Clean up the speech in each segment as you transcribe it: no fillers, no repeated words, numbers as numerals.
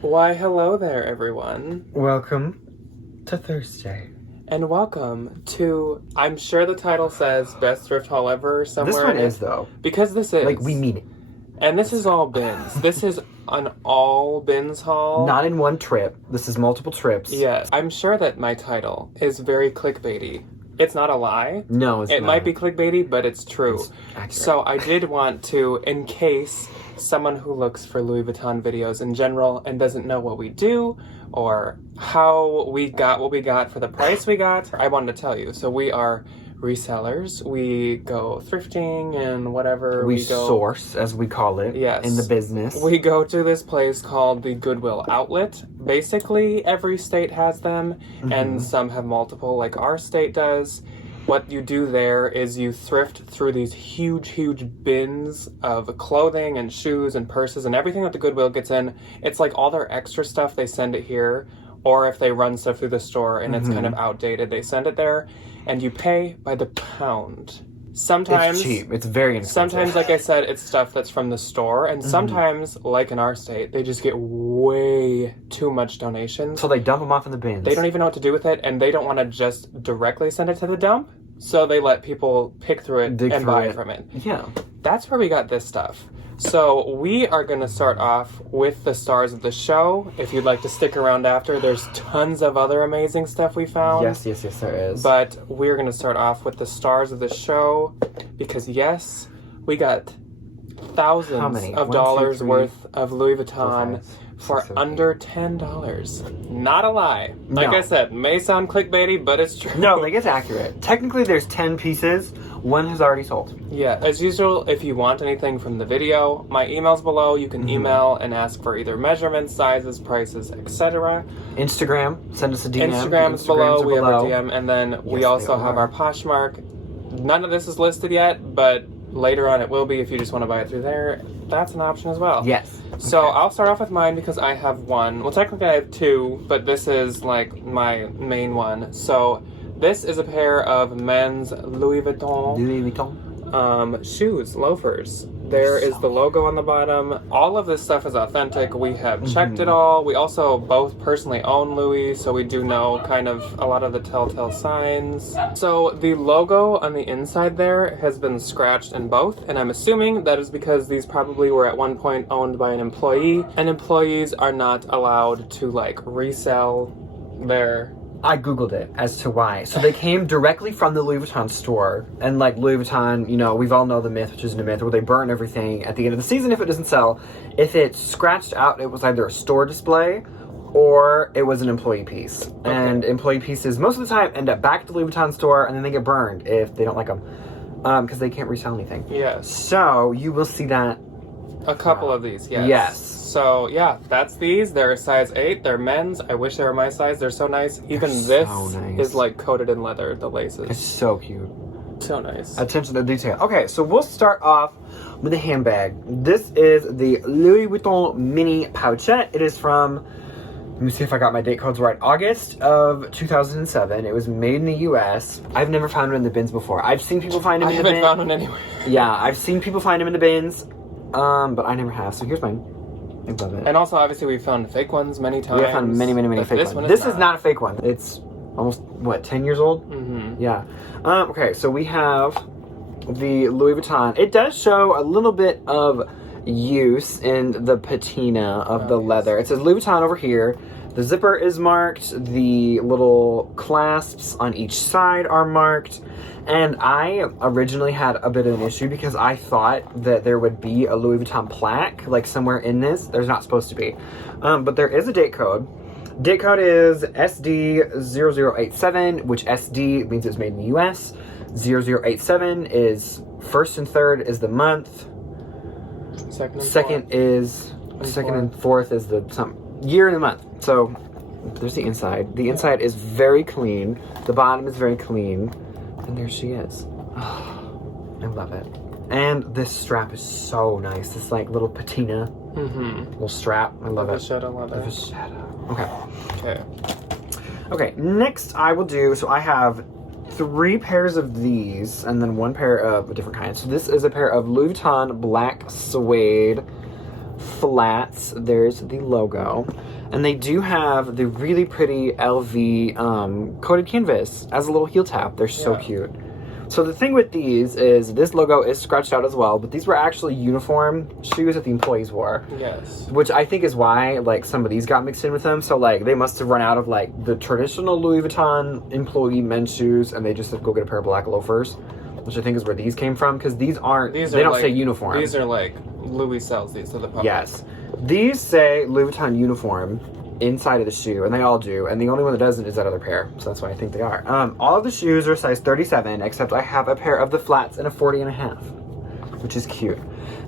Why, hello there, everyone. Welcome to Thursday. And welcome to, I'm sure the title says Best Thrift Haul Ever somewhere. This one is, though. Because this is. Like, we mean it. And this is all bins. This is an all bins haul. Not in one trip. This is multiple trips. Yes. I'm sure that my title is very clickbaity. It's not a lie. No, it's not. It might be clickbaity, but it's true. It's accurate. So I did want to, in case someone who looks for Louis Vuitton videos in general and doesn't know what we do or how we got what we got for the price we got, I wanted to tell you. So we are resellers. We go thrifting and whatever. We source, as we call it, yes, in the business. We go to this place called the Goodwill Outlet. Basically, every state has them, and some have multiple, like our state does. What you do there is you thrift through these huge, huge bins of clothing and shoes and purses and everything that the Goodwill gets in. It's like all their extra stuff, they send it here. Or if they run stuff through the store and it's kind of outdated, they send it there. And you pay by the pound. Sometimes... It's cheap. It's very inexpensive. Sometimes, like I said, it's stuff that's from the store. And sometimes, like in our state, they just get way too much donations. So they dump them off in the bins. They don't even know what to do with it, and they don't want to just directly send it to the dump. So they let people pick through it and buy from it. Yeah. That's where we got this stuff. So we are going to start off with the stars of the show. If you'd like to stick around after, there's tons of other amazing stuff we found. Yes, there is. But we're going to start off with the stars of the show because, yes, we got thousands of dollars worth of Louis Vuitton for under $10. Not a lie. Like I said, may sound clickbaity, but it's true. No, like it's accurate. Technically, there's 10 pieces. One has already sold. Yeah, as usual, if you want anything from the video, my email's below. You can email and ask for either measurements, sizes, prices, etc. Instagram, send us a DM. Instagram's below. We have our DM, and then we also have our Poshmark. None of this is listed yet, but later on it will be if you just want to buy it through there. That's an option as well. Yes. So I'll start off with mine because I have one. Well, technically I have two, but this is like my main one. So this is a pair of men's Louis Vuitton shoes, loafers. There is the logo on the bottom. All of this stuff is authentic. We have checked it all. We also both personally own Louis, so we do know kind of a lot of the telltale signs. So the logo on the inside there has been scratched in both, and I'm assuming that is because these probably were at one point owned by an employee, and employees are not allowed to like resell their... I googled it as to why. So they came directly from the Louis Vuitton store. And like Louis Vuitton, you know, we've all know the myth, which isn't a myth, where they burn everything at the end of the season if it doesn't sell. If it's scratched out, it was either a store display or it was an employee piece. Okay. And employee pieces most of the time end up back at the Louis Vuitton store and then they get burned if they don't like them. Because they can't resell anything. Yes. So you will see that. A couple of these, yes. Yes. So, yeah, that's these. They're a size 8. They're men's. I wish they were my size. They're so nice. Even this is, like, coated in leather, the laces. It's so cute. So nice. Attention to detail. Okay, so we'll start off with a handbag. This is the Louis Vuitton Mini Pouchette. It is from, let me see if I got my date codes right, August of 2007. It was made in the U.S. I've never found it in the bins before. I've seen people find them in the bins. I haven't found one anywhere. Yeah, I've seen people find them in the bins, but I never have. So here's mine. I love it. And also, obviously, we've found fake ones many times. We have found many fake ones. This is not a fake one. It's almost, what, 10 years old? Mm-hmm. Yeah. Okay, so we have the Louis Vuitton. It does show a little bit of use in the patina of the leather. It says Louis Vuitton over here. The zipper is marked. The little clasps on each side are marked. And I originally had a bit of an issue because I thought that there would be a Louis Vuitton plaque, like somewhere in this. There's not supposed to be. But there is a date code. Date code is SD0087, which SD means it's made in the US. 0087 is first and third is the month. Second and fourth is the year and the month. So there's the inside. The inside is very clean. The bottom is very clean. And there she is. Oh, I love it. And this strap is so nice. This like little patina little strap. I love it. Vachetta leather. Okay. Okay, next I will do, so I have 3 pairs of these and then 1 pair of a different kind. So this is a pair of Louis Vuitton black suede flats. There's the logo. And they do have the really pretty LV coated canvas as a little heel tab. They're so cute. So the thing with these is this logo is scratched out as well, but these were actually uniform shoes that the employees wore. Yes. Which I think is why, like, some of these got mixed in with them. So, like, they must have run out of, like, the traditional Louis Vuitton employee men's shoes, and they just said, go get a pair of black loafers, which I think is where these came from, because these aren't, they don't say uniform. These are, like, Louis sells these to the public. Yes. These say Louis Vuitton uniform inside of the shoe, and they all do, and the only one that doesn't is that other pair, so that's why I think they are. All of the shoes are size 37, except I have a pair of the flats in a 40.5, which is cute.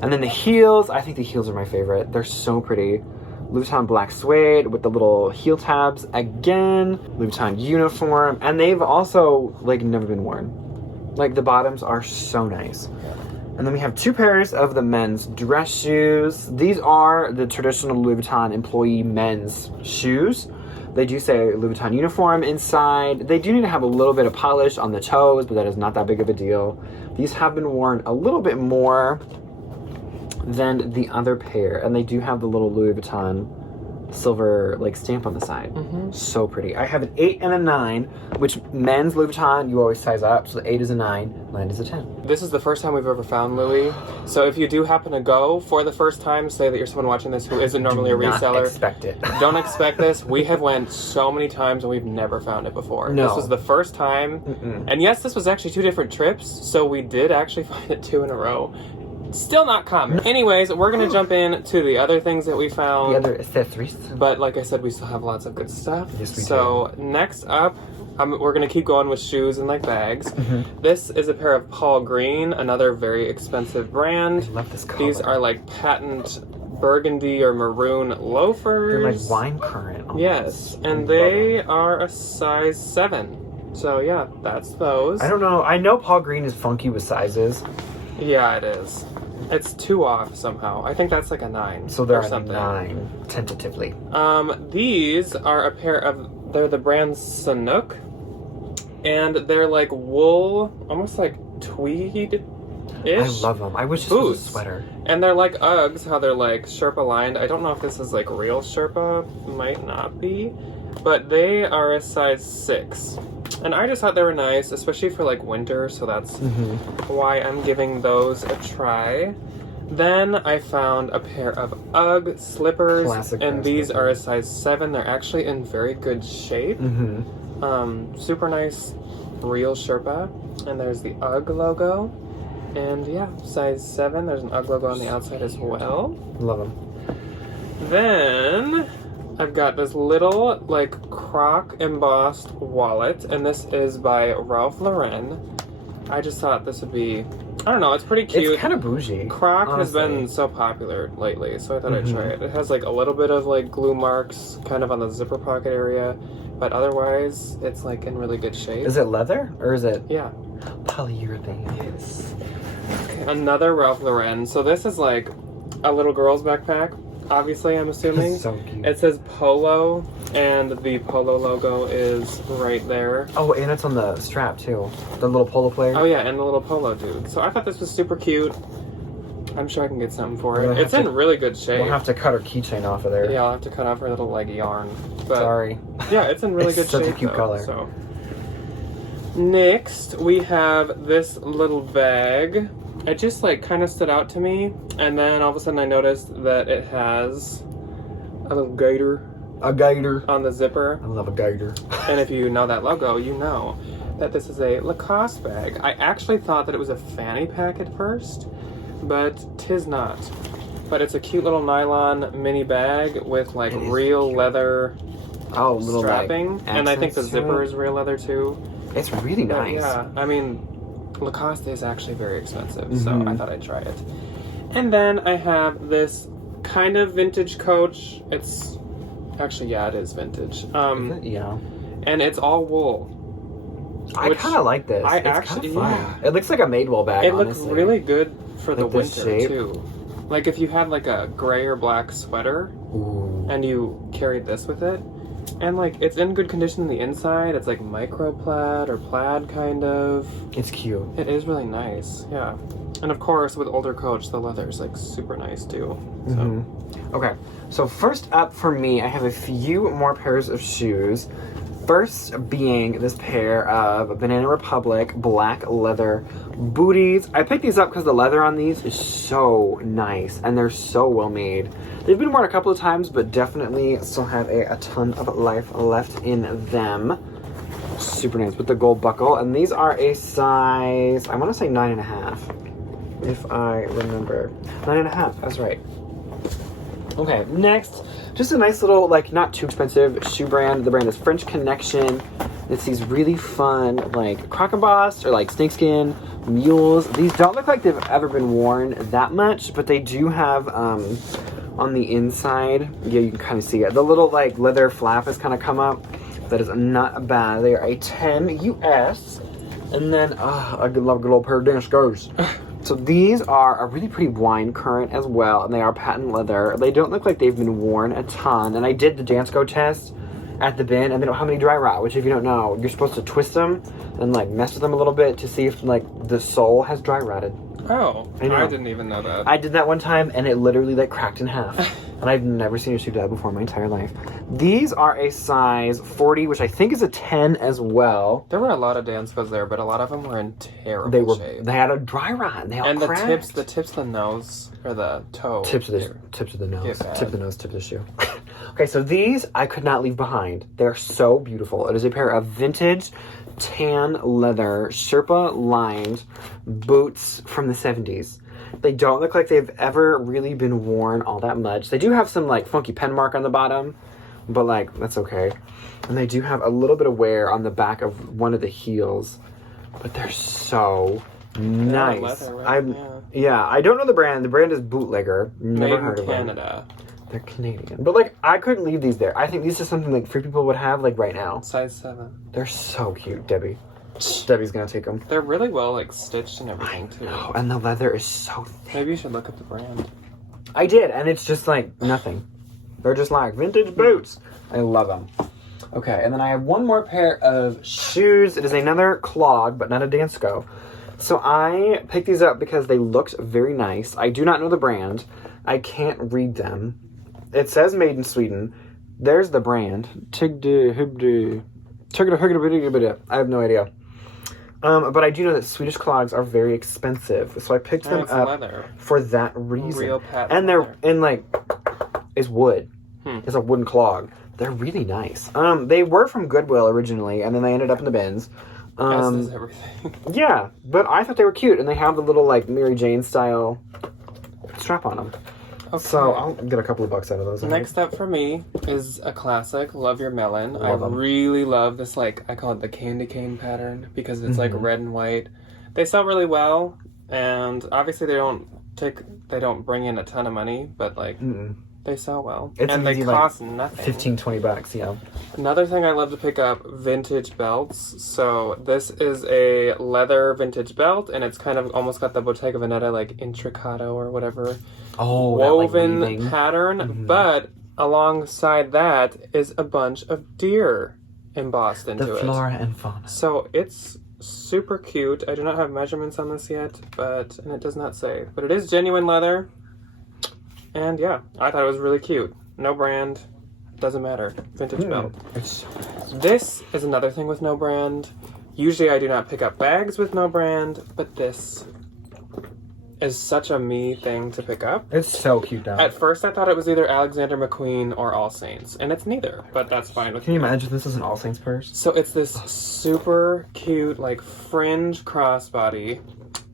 And then the heels, I think the heels are my favorite. They're so pretty. Louis Vuitton black suede with the little heel tabs again. Louis Vuitton uniform, and they've also, like, never been worn. Like, the bottoms are so nice. And then we have 2 pairs of the men's dress shoes. These are the traditional Louis Vuitton employee men's shoes. They do say Louis Vuitton uniform inside. They do need to have a little bit of polish on the toes, but that is not that big of a deal. These have been worn a little bit more than the other pair, and they do have the little Louis Vuitton silver, like, stamp on the side. So pretty. I have an 8 and a 9, which men's Louis Vuitton, you always size up, so the 8 is a 9, 9 is a 10. This is the first time we've ever found Louis, so if you do happen to go for the first time, say that you're someone watching this who isn't normally a reseller. Don't expect it. Don't expect this. We have went so many times and we've never found it before. No. This was the first time, and yes, this was actually 2 different trips, so we did actually find it 2 in a row. Still not common. Anyways, we're gonna jump in to the other things that we found. The other accessories. But like I said, we still have lots of good stuff. Yes, we do. So next up, we're gonna keep going with shoes and like bags. This is a pair of Paul Green, another very expensive brand. I love this color. These are like patent burgundy or maroon loafers. They're like wine currant. Almost. Yes, and they are a size 7. So yeah, that's those. I don't know. I know Paul Green is funky with sizes. Yeah, it is. It's 2 off somehow. I think that's like a 9. So they're or a something. 9, tentatively. These are a pair of, they're the brand Sanuk, and they're like wool, almost like tweed-ish. I love them. I wish this was a sweater. And they're like Uggs, how they're like Sherpa lined. I don't know if this is like real Sherpa, might not be, but they are a size 6. And I just thought they were nice, especially for like winter, so that's why I'm giving those a try. Then I found a pair of Ugg slippers, Classic and these are a size 7. They're actually in very good shape. Super nice, real Sherpa. And there's the Ugg logo. And yeah, size 7. There's an Ugg logo on the outside as well. Love them. Then I've got this little, like, croc embossed wallet, and this is by Ralph Lauren. I just thought this would be, I don't know, it's pretty cute. It's kind of bougie. Croc honestly. has been so popular lately, so I thought I'd try it. It has, like, a little bit of, like, glue marks kind of on the zipper pocket area, but otherwise, it's, like, in really good shape. Is it leather, or is it Yeah. polyurethane? Yes. Okay, another Ralph Lauren. So this is, like, a little girl's backpack. Obviously, I'm assuming. So cute. It says Polo, and the Polo logo is right there. Oh, and it's on the strap, too. The little polo player. Oh, yeah, and the little Polo dude. So I thought this was super cute. I'm sure I can get something for it. It's in really good shape. We'll have to cut her keychain off of there. Yeah, I'll have to cut off her little, like, yarn. But, sorry. Yeah, it's in really good It's such shape, a cute though, color. So. Next, we have this little bag. It just, like, kind of stood out to me, and then all of a sudden I noticed that it has a little gator. A gator. On the zipper. I love a gator. And if you know that logo, you know that this is a Lacoste bag. I actually thought that it was a fanny pack at first, but 'tis not. But it's a cute little nylon mini bag with, like, real cute. leather little strapping. like, and I think the accents to zipper it. is real leather, too. It's really But nice. yeah, I mean, Lacoste is actually very expensive, so I thought I'd try it. And then I have this kind of vintage coach. It's actually, yeah, it is vintage. Yeah. And it's all wool. I kind of like this. It's actually, kinda fun. yeah. It looks like a Madewell bag, It honestly. looks really good for the Like the winter, shape. too. Like if you had like a gray or black sweater Ooh. and you carried this with it, and like it's in good condition on the inside. It's like micro plaid or plaid kind of. It's cute. It is really nice, yeah. And of course, with older coach, the leather is like super nice too. So. Okay, so first up for me, I have a few more pairs of shoes. First being this pair of Banana Republic black leather booties. I picked these up because the leather on these is so nice and they're so well made. They've been worn a couple of times, but definitely still have a ton of life left in them. Super nice with the gold buckle. And these are a size, I want to say 9.5, if I remember. 9.5, that's right. Okay, next, just a nice little, like, not too expensive shoe brand. The brand is French Connection. It's these really fun, like, croc embossed or, like, snakeskin mules. These don't look like they've ever been worn that much, but they do have, on the inside, yeah, you can kind of see it. The little, like, leather flap has kind of come up. That is not bad. They are a 10 US. And then, I love a good old pair of dance goes. So these are a really pretty wine current as well, and they are patent leather. They don't look like they've been worn a ton, and I did the Dansko test at the bin, and they don't have any dry rot, which if you don't know, you're supposed to twist them and like mess with them a little bit to see if like the sole has dry rotted. Oh, I didn't even know that. I did that one time, and it literally like cracked in half. And I've never seen a shoe do that before in my entire life. These are a size 40, which I think is a 10 as well. There were a lot of Danskos there, but a lot of them were in terrible shape. They had a dry rot, and they all cracked. And the tips of the nose, or the toe. Tips of the nose. Tip of the nose, tip of the shoe. Okay, so these I could not leave behind. They're so beautiful. It is a pair of vintage tan leather Sherpa lined boots from the 70s. They don't look like they've ever really been worn all that much. They do have some like funky pen mark on the bottom, but like that's okay. And they do have a little bit of wear on the back of one of the heels, but they're so nice. Leather, right? Yeah, I don't know the brand. The brand is Bootlegger. Never heard of them. Canada. They're Canadian. But like I couldn't leave these there. I think these are something like free people would have like right now. Size 7. They're so cute, Debbie. Debbie's gonna take them. They're really well like stitched and everything too. Oh, and the leather is so thick. Maybe you should look up the brand. I did, and it's just like nothing. They're just like vintage boots. I love them. Okay, and then I have one more pair of shoes. It is another clog, but not a Dansko. So I picked these up because they looked very nice. I do not know the brand. I can't read them. It says made in Sweden. There's the brand. I have no idea. But I do know that Swedish clogs are very expensive, so I picked them up leather. For that reason. Real patent and they're leather. in like it's wood. It's a wooden clog. They're really nice. They were from Goodwill originally, and then they ended up in the bins. As does everything. Yeah, but I thought they were cute, and they have the little like Mary Jane style strap on them. Okay. So I'll get a couple of bucks out of those. Next up for me is a classic, Love Your Melon. Love them. Really love this, like, I call it the candy cane pattern because it's like red and white. They sell really well, and obviously they don't bring in a ton of money, but like they sell well. And they cost nothing. $15-$20, yeah. Another thing I love to pick up, vintage belts. So this is a leather vintage belt, and it's kind of almost got the Bottega Veneta like intricato or whatever woven that, like, pattern, but alongside that is a bunch of deer embossed into it. The flora and fauna. So it's super cute. I do not have measurements on this yet, and it does not say, but it is genuine leather. And yeah, I thought it was really cute. No brand, doesn't matter. Vintage belt. This is another thing with no brand. Usually I do not pick up bags with no brand, but this is such a me thing to pick up. It's so cute though. At first I thought it was either Alexander McQueen or All Saints, and it's neither, but that's fine with me. Can you imagine this is an All Saints purse? So it's this super cute, like, fringe crossbody,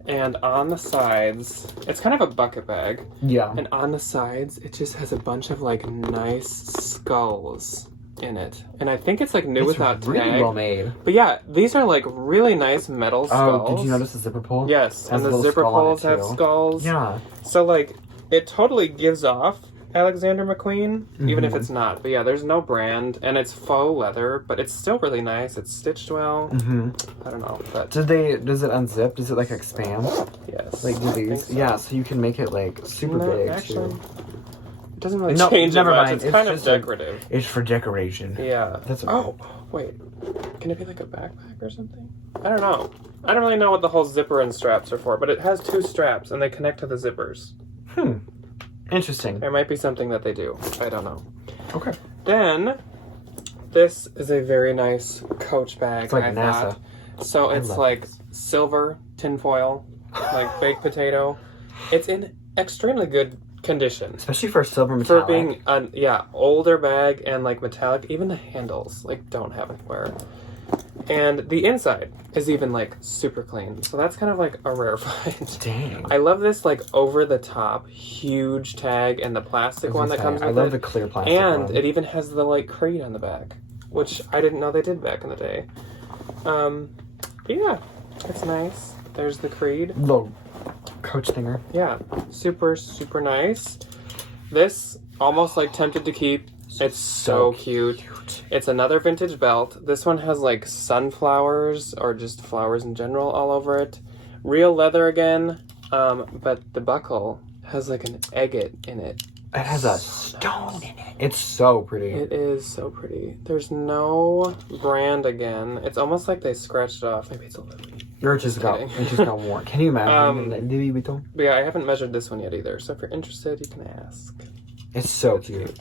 and on the sides, it's kind of a bucket bag. Yeah. And on the sides, it just has a bunch of, like, nice skulls in it. And I think it's, like, new without tag. Really well made. But yeah, these are, like, really nice metal skulls. Oh, did you notice the zipper pull? Yes, and the zipper pulls have skulls. Yeah. So, like, it totally gives off Alexander McQueen, even if it's not. But yeah, there's no brand, and it's faux leather, but it's still really nice. It's stitched well. I don't know. But does it unzip? Does it like expand? Yes. Like do these? So. Yeah, so you can make it like super big actually, too. It doesn't really change it much. It's kind of decorative. It's for decoration. Yeah. Wait. Can it be like a backpack or something? I don't know. I don't really know what the whole zipper and straps are for, but it has 2 straps and they connect to the zippers. Interesting. There might be something that they do. I don't know. Okay. Then, this is a very nice Coach bag. It's like NASA. So it's like silver tinfoil, like baked potato. It's in extremely good condition. Especially for a silver metallic. For being an older bag and like metallic, even the handles like don't have any wear. And the inside is even like super clean. So that's kind of like a rare find. Dang. I love this like over the top huge tag and the plastic one that comes with it. I love the clear plastic and one. it even has the like creed on the back, which I didn't know they did back in the day. Yeah, it's nice. There's the creed. Little Coach thinger. Yeah, super, super nice. This, almost like tempted to keep. It's so cute. It's another vintage belt. This one has like sunflowers or just flowers in general all over it. Real leather again, but the buckle has like an agate in it. It has a stone in it. It's so pretty. It is so pretty. There's no brand again. It's almost like they scratched it off. Maybe it's a Louis. Or it just got worn. Can you imagine? Louis Vuitton? But yeah, I haven't measured this one yet either. So if you're interested, you can ask. It's so cute.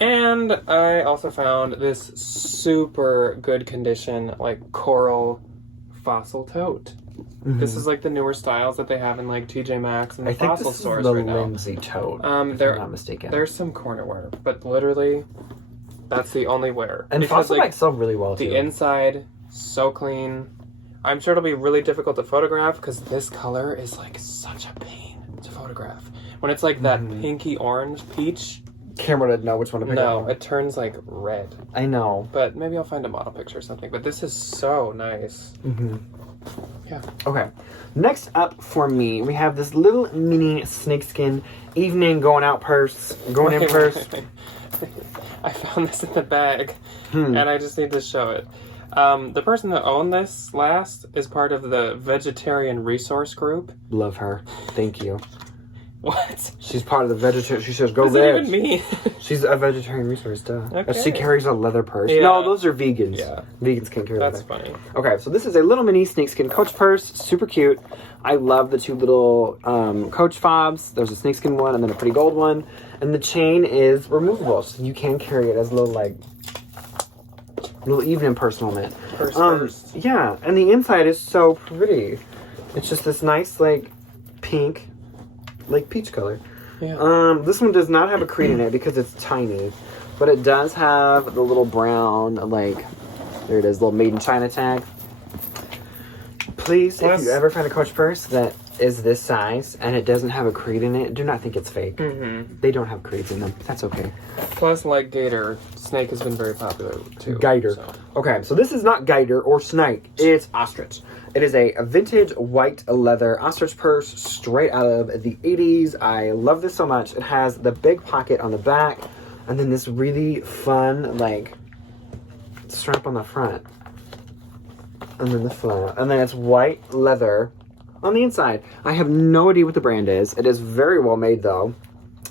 And I also found this super good condition, like coral fossil tote. This is like the newer styles that they have in like TJ Maxx and the fossil stores right now. Lindsay tote, if I'm not mistaken. There's some corner wear, but literally, that's the only wear. And fossil bags sell really well too. The inside, so clean. I'm sure it'll be really difficult to photograph because this color is like such a pain to photograph. When it's like that pinky orange peach. Camera didn't know which one to pick up. No, it turns like red. I know. But maybe I'll find a model picture or something. But this is so nice. Yeah. Okay. Next up for me, we have this little mini snakeskin evening going out purse. Going in purse. I found this in the bag. And I just need to show it. The person that owned this last is part of the Vegetarian Resource Group. Love her. Thank you. What? She's part of the vegetarian. She says, "Go veg." What does it even mean? She's a vegetarian resource, duh. Okay. She carries a leather purse. Yeah. No, those are vegans. Yeah. Vegans can't carry leather. That's funny. Okay, so this is a little mini snakeskin Coach purse. Super cute. I love the 2 little Coach fobs. There's a snakeskin one and then a pretty gold one. And the chain is removable, so you can carry it as a little evening purse moment. Purse. Yeah, and the inside is so pretty. It's just this nice, like, pink, like peach color. Yeah. This one does not have a creed in it because it's tiny, but it does have the little brown, like, there it is, little made in China tag. Please, if you ever find a Coach purse that is this size and it doesn't have a creed in it, do not think it's fake. They don't have creeds in them. That's okay. Plus, like gator, snake has been very popular too. Gator. So. Okay, so this is not gator or snake. It's ostrich. It is a vintage white leather ostrich purse straight out of the 80s. I love this so much. It has the big pocket on the back and then this really fun, like, strap on the front. And then the flap. And then it's white leather on the inside. I have no idea what the brand is. It is very well made, though.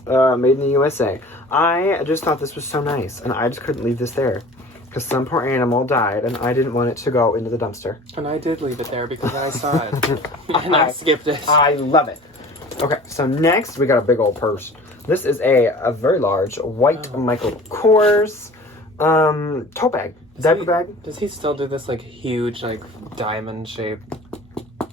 Made in the USA. I just thought this was so nice, and I just couldn't leave this there. Because some poor animal died, and I didn't want it to go into the dumpster. And I did leave it there because I saw it. And I skipped it. I love it. Okay, so next we got a big old purse. This is a very large white Michael Kors tote bag. Diaper bag. Does he still do this, like, huge, like, diamond-shaped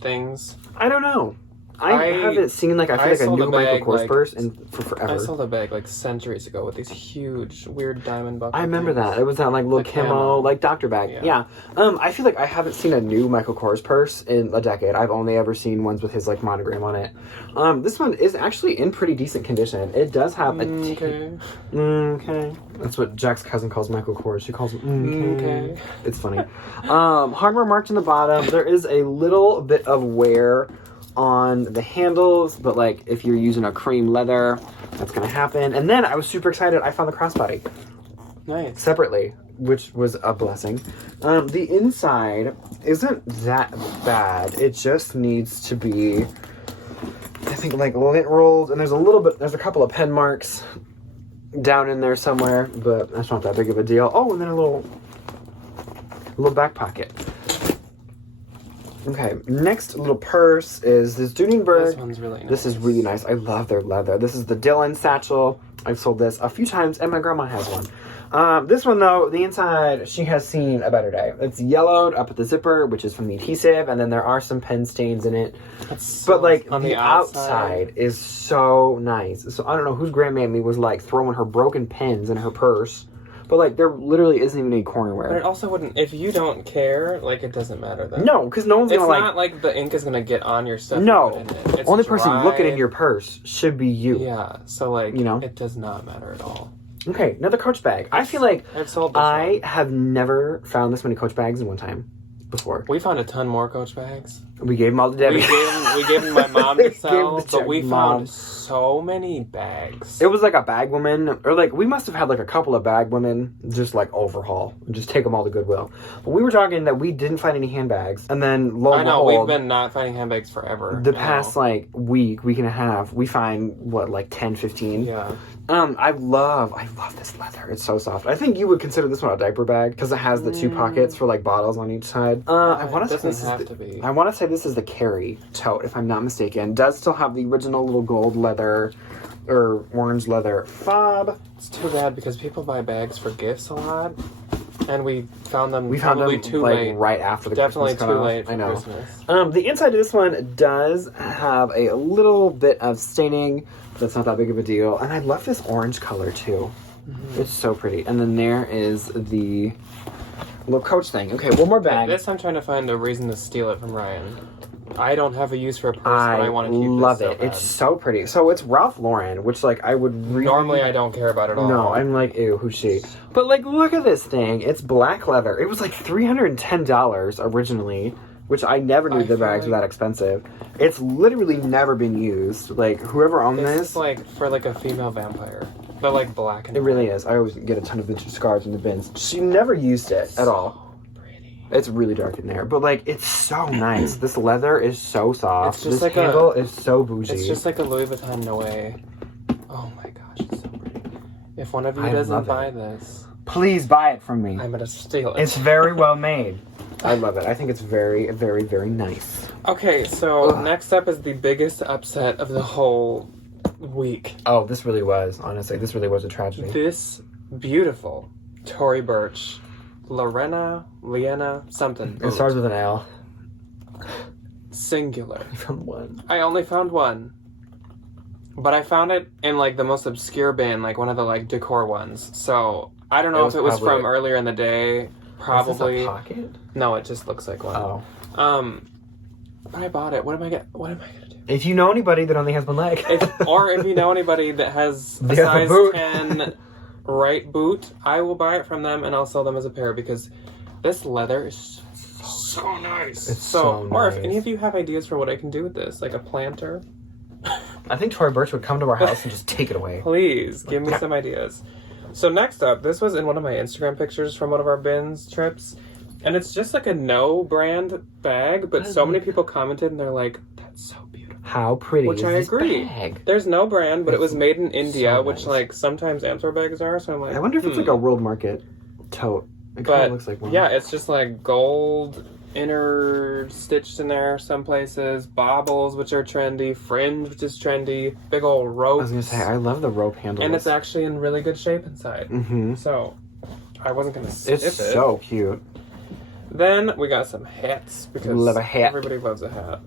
things? I don't know. I haven't seen, like, I feel like a new Michael Kors purse for forever. I sold a bag, like, centuries ago with these huge, weird diamond buckle I remember that. It was that, like, little camo, like, doctor bag. Yeah. I feel like I haven't seen a new Michael Kors purse in a decade. I've only ever seen ones with his, like, monogram on it. This one is actually in pretty decent condition. It does have a... Okay. That's what Jack's cousin calls Michael Kors. She calls him okay. It's funny. Hardware marked in the bottom. There is a little bit of wear on the handles, but like if you're using a cream leather, that's gonna happen. And then I was super excited. I found the crossbody. Nice. Separately, which was a blessing. The inside isn't that bad. It just needs to be, I think, like lint rolled, and there's a couple of pen marks down in there somewhere, but that's not that big of a deal. Oh, and then a little back pocket. Okay, next little purse is this Dunenberg. This one's really nice. This is really nice. I love their leather. This is the Dylan satchel. I've sold this a few times, and my grandma has one. This one, though, the inside, she has seen a better day. It's yellowed up at the zipper, which is from the adhesive, and then there are some pen stains in it. But, like, on the outside is so nice. So, I don't know whose grandmammy was, like, throwing her broken pens in her purse. But, like, there literally isn't even any cornerware. But it also wouldn't, if you don't care, like, it doesn't matter then. No, because no one's going to, like... It's not like the ink is going to get on your stuff. No. It's only dry. person looking in your purse should be you. Yeah, so, like, you know? it does not matter at all. Okay, another Coach bag. I feel like I've sold this I one. have never found this many Coach bags in one time before. We found a ton more Coach bags. We gave them all to Debbie. We gave them to my mom to sell, Gave them to but we Mom. found so many bags. It was like a bag woman, or like we must have had like a couple of bag women just like overhaul, just take them all to Goodwill. But we were talking that we didn't find any handbags, and then lo and I know, behold, we've been not finding handbags forever. the past like week and a half, we find what, like 10, 15. Yeah. I love this leather. It's so soft. I think you would consider this one a diaper bag because it has the two pockets for like bottles on each side. I want to say this I want to say this is the carry tote, if I'm not mistaken. It does still have the original little gold leather or orange leather fob. It's too bad because people buy bags for gifts a lot, and we found them too like late. right after the Definitely Christmas too cutoff. late for I know. Christmas. The inside of this one does have a little bit of staining. That's not that big of a deal. And I love this orange color too. Mm-hmm. It's so pretty. And then there is the little Coach thing. Okay, one more bag. This I'm trying to find a reason to steal it from Ryan. I don't have a use for a purse, but I want to keep love this so it. bad. It's so pretty. So it's Ralph Lauren, which like I would really... Normally I don't care about it at all. No, I'm like, ew, who's she? But like, look at this thing. It's black leather. It was like $310 originally, which I never knew the bags were that expensive. It's literally never been used. Like, whoever owned this... It's like for like a female vampire. They're like black and It really is. I always get a ton of vintage scarves in the bins. She never used it at all. It's really dark in there, but like it's so nice. This leather is so soft. It's just this like handle is so bougie. It's just like a Louis Vuitton Noe. Oh my gosh, it's so pretty. If one of you doesn't buy this, please buy it from me. I'm gonna steal it. It's very well made. I love it. I think it's very, very, very nice. Okay, so next up is the biggest upset of the whole week. Oh, this really was, honestly. This really was a tragedy. This beautiful Tory Burch Liana, something. It starts with an L. Singular. I found one. I only found one. But I found it in like the most obscure bin, like one of the like decor ones. So I don't know if it was from earlier in the day. Probably. Is this a pocket? No, it just looks like one. Oh. But I bought it. What am I gonna do? If you know anybody that only has one leg. Or if you know anybody that has a size 10 right boot, I will buy it from them and I'll sell them as a pair because this leather is so nice. It's so nice. Or if any of you have ideas for what I can do with this, like a planter. I think Tory Burch would come to our house and just take it away. Please, give me some ideas. So next up, this was in one of my Instagram pictures from one of our bins trips. And it's just like a no brand bag, but so many people commented and they're like, that's so beautiful. How pretty which is I this agree. bag? There's no brand, but it was made in India, so which nice. like sometimes Antwerp bags are. So I'm like, I wonder if it's like a World Market tote. It kind of looks like one. Yeah, it's just like gold inner stitched in there some places, baubles, which are trendy, fringe, which is trendy, big old rope. I was gonna say, I love the rope handles. And it's actually in really good shape inside. Mm-hmm. So I wasn't gonna skip it. It's so cute. Then we got some hats because love a hat. Everybody loves a hat.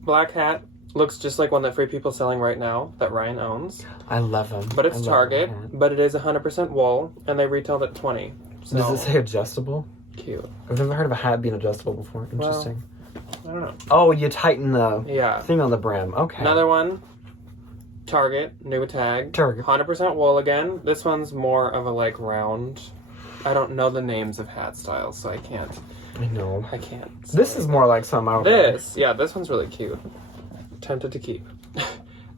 Black hat looks just like one that Free People's selling right now that Ryan owns. I love them. But it's Target, but it is 100% wool, and they retailed at $20. So does it say adjustable? Cute. I've never heard of a hat being adjustable before. Interesting. Well, I don't know. Oh, you tighten the thing on the brim. Okay. Another one. Target, new tag. Target. 100% wool again. This one's more of a like round. I don't know the names of hat styles, so I can't. I know. I can't. This is more like some out this one's really cute. Tempted to keep.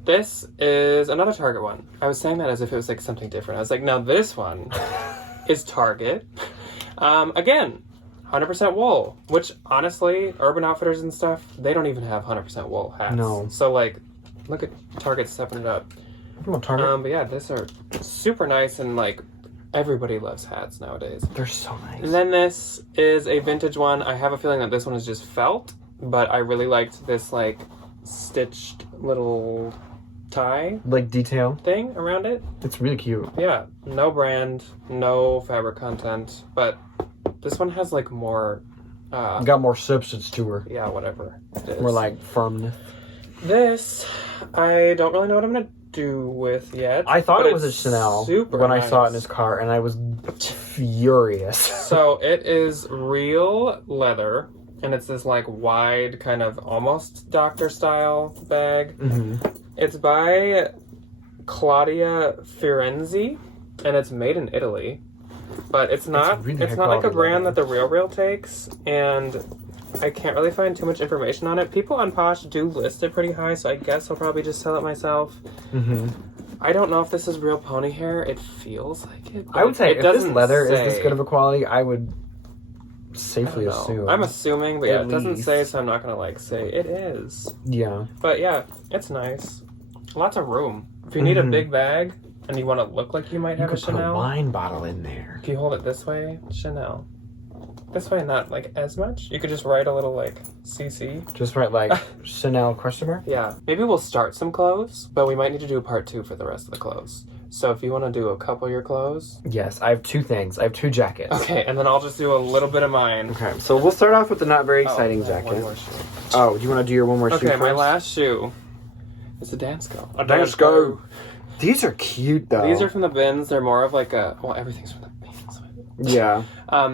This is another Target one. I was saying that as if it was like something different. I was like, no, this one is Target. Again, 100% wool, which honestly, Urban Outfitters and stuff, they don't even have 100% wool hats. No. So like, look at Target stepping it up. Come on, Target. But yeah, these are super nice, and like everybody loves hats nowadays. They're so nice. And then this is a vintage one. I have a feeling that this one is just felt, but I really liked this like stitched little tie like detail thing around it. It's really cute. Yeah, no brand, no fabric content, but this one has like more got more substance to her. Yeah, whatever it is. More like firmness. This I don't really know what I'm gonna do with yet. I thought it was a Chanel when I saw it in his car, and I was furious. So it is real leather, and it's this like wide kind of almost doctor style bag. It's by Claudia Firenze, and it's made in Italy. But it's not it's not like a brand that the Real takes, and I can't really find too much information on it. People on Posh do list it pretty high, so I guess I'll probably just sell it myself. I don't know if this is real pony hair. It feels like it. I would say it if this doesn't leather say. is this good of a quality, I would safely assume. I'm assuming, but yeah, At it doesn't least. say, so I'm not gonna like say it is. Yeah. But yeah, it's nice. Lots of room. If you need a big bag and you want to look like you might have a You could put a Chanel, wine bottle in there. if you hold it this way, Chanel. This way, not like as much. You could just write a little like CC. Just write like Chanel question mark. Yeah. Maybe we'll start some clothes, but we might need to do a part 2 for the rest of the clothes. So if you want to do a couple of your clothes. Yes, I have two things. I have two jackets. Okay, and then I'll just do a little bit of mine. Okay, so we'll start off with the not very exciting One jacket. more shoe. Oh, do you want to do your one more shoe Okay, first? my last shoe is a dance go. A dance go. These are cute though. These are from the bins. They're more of like a, well, everything's from the bins. Yeah.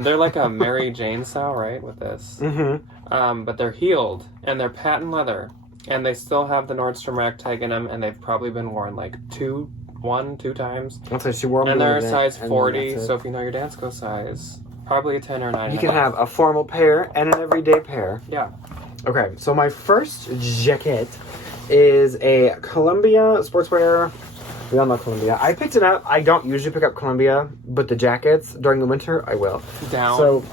They're like a Mary Jane style, right, with this. But they're heeled, and they're patent leather, and they still have the Nordstrom rack tag in them, and they've probably been worn like two times. I'll say she wore them. And they're a to the size event, 40, and that's it. so if you know your dance go size, probably a 10 or 9. You can have a formal pair and an everyday pair. Yeah. Okay, so my first jacket is a Columbia sportswear. We all know Columbia. I picked it up. I don't usually pick up Columbia, but the jackets during the winter, I will. Down. So,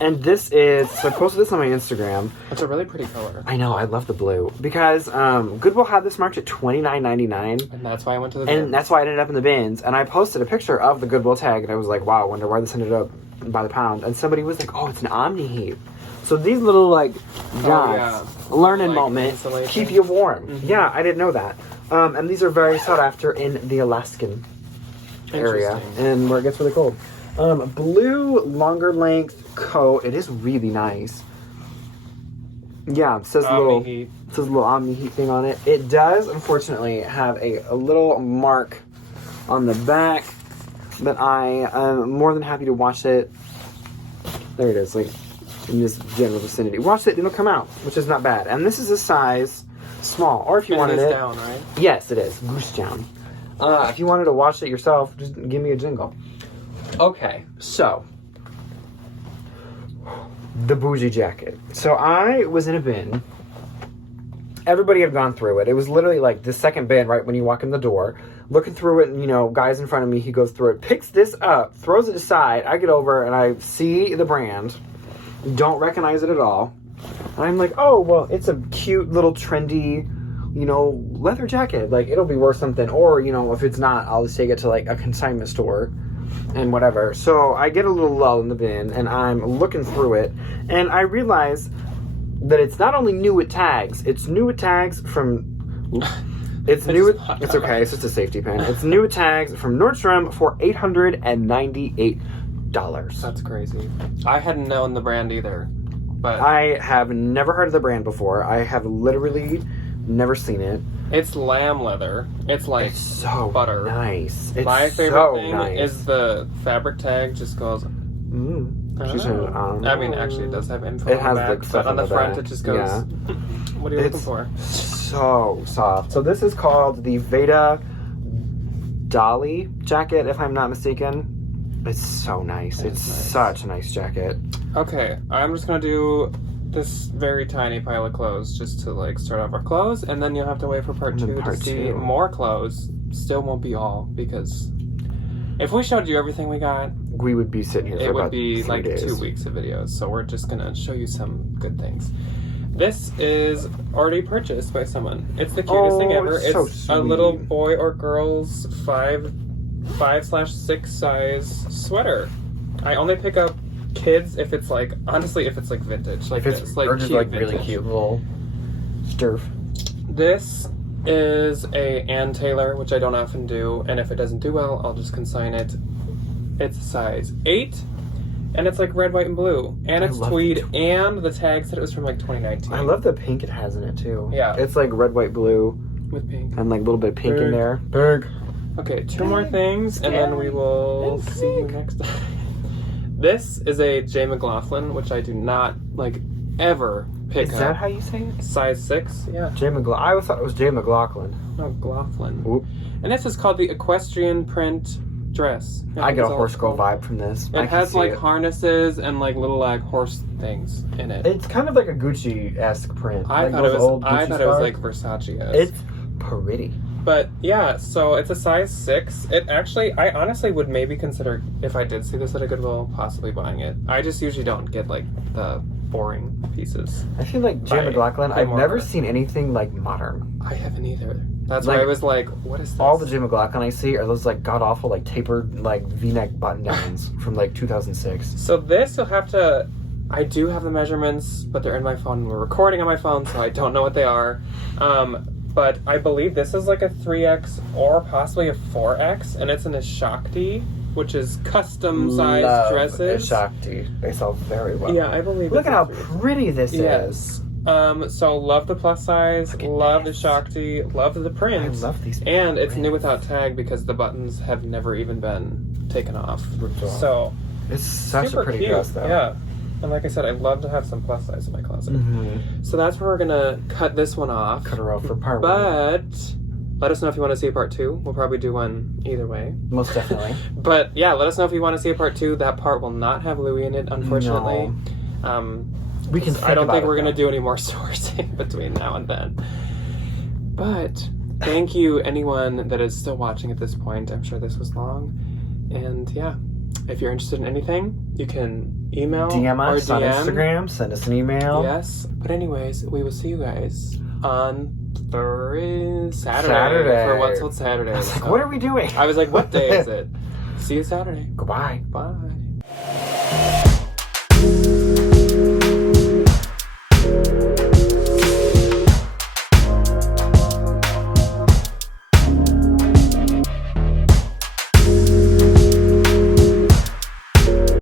And this is, so I posted this on my Instagram. It's a really pretty color. I know, I love the blue. Because Goodwill had this marked at $29.99. And that's why I went to the bins. And that's why it ended up in the bins. And I posted a picture of the Goodwill tag, and I was like, wow, I wonder why this ended up by the pound. And somebody was like, oh, it's an Omni heat. So these little, like, dots, learning Like moment, insulation. keep you warm. Yeah, I didn't know that. And these are very sought after in the Alaskan area, and where it gets really cold. Blue, longer length coat. It is really nice. Yeah, it says a little Omni Heat thing on it. It does, unfortunately, have a little mark on the back, but I am more than happy to wash it. There it is, like in this general vicinity. Wash it, it'll come out, which is not bad. And this is a size small, or if you wanted it down, right? Yes, it is. Goose down. If you wanted to wash it yourself, just give me a jingle. Okay, so the bougie jacket. So I was in a bin. Everybody had gone through it. It was literally like the second bin right when you walk in the door. Looking through it, and you know, guys in front of me, he goes through it, picks this up, throws it aside. I get over and I see the brand. Don't recognize it at all. And I'm like, oh, well, it's a cute little trendy, you know, leather jacket. Like, it'll be worth something. Or, you know, if it's not, I'll just take it to, like, a consignment store and whatever. So I get a little lull in the bin, and I'm looking through it. And I realize that it's not only new with tags. It's new with tags from... It's new with... It's okay. It's just a safety pin. It's new with tags from Nordstrom for $898. That's crazy. I hadn't known the brand either. But I have never heard of the brand before. I have literally never seen it. It's lamb leather. It's like so butter. Nice. It's My favorite so thing nice. is the fabric tag just goes... She said, I mean, actually, it does have info It on has the back, like but stuff on the front, back. it just goes... Yeah. What are you looking for? So soft. So this is called the Veda Dolly jacket, if I'm not mistaken. It's so nice. It's such a nice jacket. Okay, I'm just gonna do this very tiny pile of clothes just to like start off our clothes, and then you'll have to wait for part 2 to see more clothes. Still won't be all, because if we showed you everything we got, we would be sitting here for it would about be 3 like days. 2 weeks of videos. So we're just gonna show you some good things. This is already purchased by someone. It's the cutest thing ever. It's so a little sweet. boy or girl's 5/6 size sweater. I only pick up kids if it's like, honestly, if it's like vintage, like If it's this, like or just cute like vintage. really cute little sturf. This is a Ann Taylor, which I don't often do, and if it doesn't do well, I'll just consign it. It's a size 8, and it's like red, white, and blue, and it's tweed, and the tag said it was from like 2019. I love the pink it has in it too. Yeah. It's like red, white, blue with pink. and like a little bit of pink in Big. there. Big. Okay, 2 more things, and then we will see you next time. This is a J. McLaughlin, which I do not like ever pick Is up. that how you say it? Size 6, yeah. Jay McLaughlin. I always thought it was Jay McLaughlin. No, McLaughlin. Whoop. And this is called the Equestrian Print Dress. I get a it's horse girl all- vibe from this. I It can has see like it. harnesses and like little like horse things in it. It's kind of like a Gucci-esque print. I like thought it those was. old I Gucci thought it was scarves. like Versace. It's pretty. But yeah, so it's a size 6. It actually, I honestly would maybe consider, if I did see this at a Goodwill, possibly buying it. I just usually don't get like the boring pieces. I feel like Jay By McLaughlin, I've more never art. seen anything like modern. I haven't either. That's Like, why I was like, what is this? All the Jay McLaughlin I see are those like god awful like tapered like V-neck button downs from like 2006. So this you'll have to. I do have the measurements, but they're in my phone. We're recording on my phone, so I don't know what they are. But I believe this is like a 3X or possibly a 4X, and it's in a Shakti, which is custom sized Love dresses. Shakti. They sell very well. Yeah, I believe. Look it's at how a 3X. pretty this is. Yes. So love the plus size, Look at love the this. Shakti, love the I prints. love these. And it's prints. new without tag because the buttons have never even been taken off. Ripped off. So It's such super a pretty cute. dress though. Yeah. And like I said, I'd love to have some plus size in my closet. Mm-hmm. So that's where we're gonna cut this one off. Cut her off for part 1. But let us know if you want to see a part 2. We'll probably do one either way. Most definitely. But yeah, let us know if you want to see a part 2. That part will not have Louis in it, unfortunately. We can. I don't think we're going gonna do any more sourcing between now and then. But thank you, anyone that is still watching at this point. I'm sure this was long. And yeah, if you're interested in anything, you can email DM or us on DM. Instagram. Send us an email. Yes. But anyways, we will see you guys on Saturday. Saturday. For What's Sold Saturday. I was like, So what are we doing? I was like, what day is it? See you Saturday. Goodbye. Bye.